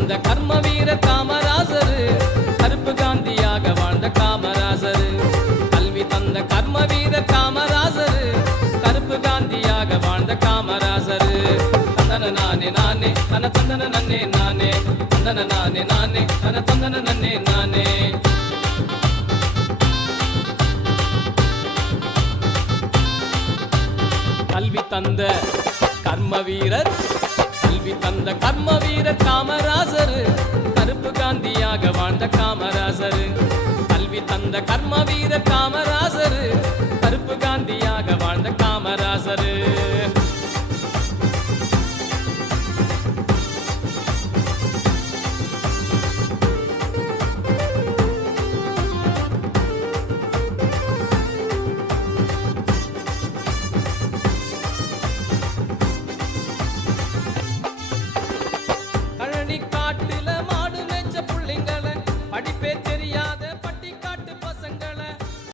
தந்த கர்ம வீரர் காமராசர், கருப்பு காந்தியாக வாழ்ந்த காமராசர். கல்வி தந்த கர்ம வீரர் காமராசர், கருப்பு காந்தியாக வாழ்ந்த காமராசர். தந்தன நானே நானே தன தந்தன நன்னே நானே, தந்தன நானே நானே தன தந்தன நன்னே நானே. கல்வி தந்த கர்ம வீரர், கல்வி தந்த கர்ம வீரர் காமராசர், கருப்பு காந்தியாக வாழ்ந்த காமராசர். கல்வி தந்த கர்ம வீரர்